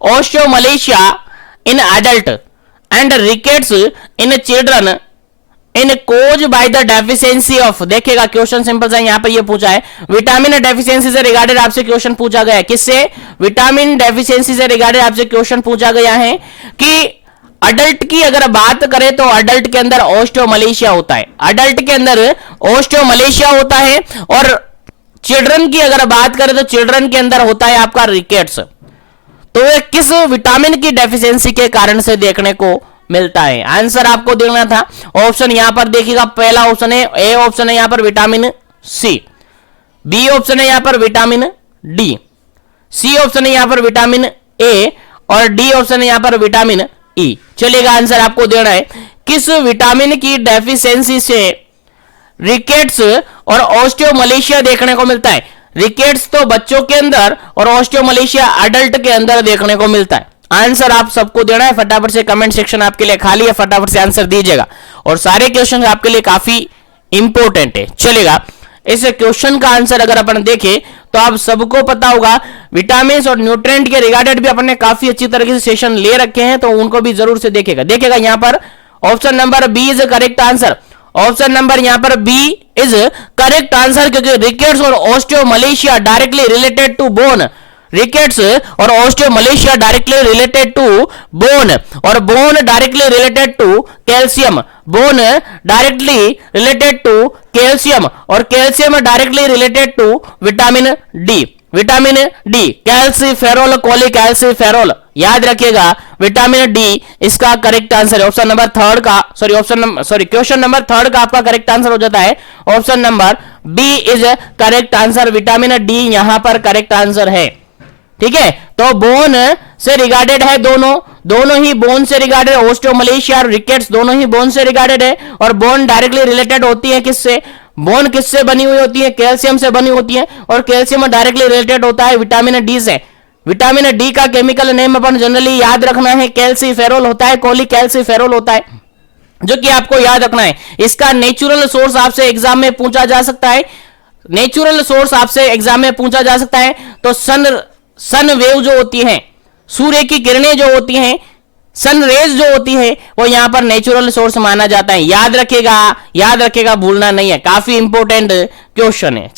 osteomalacia in adult and rickets in children in cause by the deficiency of, देखिएगा question simple सा यहां पर ये पूछा है, विटामिन डेफिशिएंसी से रिगार्डेड आपसे क्वेश्चन पूछा गया है। किससे? विटामिन डेफिशिएंसी से रिगार्डेड आपसे क्वेश्चन पूछा गया है कि अडल्ट की अगर बात करें तो अडल्ट के अंदर ओस्टियोमलेशिया होता है, अडल्ट के अंदर ओस्टियोमलेशिया होता है, और चिल्ड्रन की अगर बात करें तो चिल्ड्रन के अंदर होता है आपका रिकेट्स। तो ये किस विटामिन की डेफिशिएंसी के कारण से देखने को मिलता है? आंसर आपको देखना था। ऑप्शन यहां पर देखिएगा, पहला ऑप्शन है ए ऑप्शन है यहां पर विटामिन सी, बी ऑप्शन है यहां पर विटामिन डी, सी ऑप्शन है यहां पर विटामिन ए, और डी ऑप्शन है यहां पर विटामिन ई। चलिएगा आंसर आपको देना है, किस विटामिन की डेफिशिएंसी से रिकेट्स और ओस्टियोमलेशिया देखने को मिलता है? रिकेट्स तो बच्चों के अंदर और ओस्टियोमलेशिया अडल्ट के अंदर देखने को मिलता है। आंसर आप सबको देना है, फटाफट से कमेंट सेक्शन आपके लिए खाली है, फटाफट से आंसर दीजिएगा, और सारे क्वेश्चन आपके लिए काफी इंपॉर्टेंट है। चलेगा, इस क्वेश्चन का आंसर अगर अपन देखें तो आप सबको पता होगा, विटामिन और न्यूट्रिएंट के रिगार्डेड भी अपन ने काफी अच्छी तरीके से सेशन ले रखे हैं, तो उनको भी जरूर से देखिएगा यहां पर option number B is correct answer, option number यहां पर बी इज करेक्ट आंसर, क्योंकि रिकेट्स और osteomalacia directly related to bone, rickets और osteomalacia directly related to bone, और bone directly related to calcium, bone directly related to calcium, और calcium directly related to vitamin D, vitamin D calciferol, cholecalciferol, याद रखिएगा vitamin D इसका correct answer है। Option number third का question number third का आपका correct answer हो जाता है, option number B is correct answer, vitamin D यहां पर करेक्ट आंसर है। ठीक है, तो बोन से रिगार्डेड है, दोनों ही बोन से रिगार्डेड, ओस्टियोमलेशिया और रिकेट्स दोनों ही बोन से रिगार्डेड है, और बोन डायरेक्टली रिलेटेड होती है किससे? बोन किससे बनी हुई होती है? कैल्शियम से बनी होती है, और कैल्शियम डायरेक्टली रिलेटेड होता है विटामिन डी से। विटामिन डी का केमिकल नेम अपन जनरली याद रखना है, कैल्सीफेरोल होता है, कोलिकैल्सीफेरोल होता है, जो कि आपको याद रखना है। इसका नेचुरल सोर्स आपसे एग्जाम में पूछा जा सकता है, नेचुरल सोर्स आपसे एग्जाम में पूछा जा सकता है, तो सन वेव जो होती है, सूर्य की किरणें जो होती हैं, सन रेज जो होती है, वो यहां पर नेचुरल सोर्स माना जाता है। याद रखेगा, भूलना नहीं है, काफी इंपॉर्टेंट क्वेश्चन है।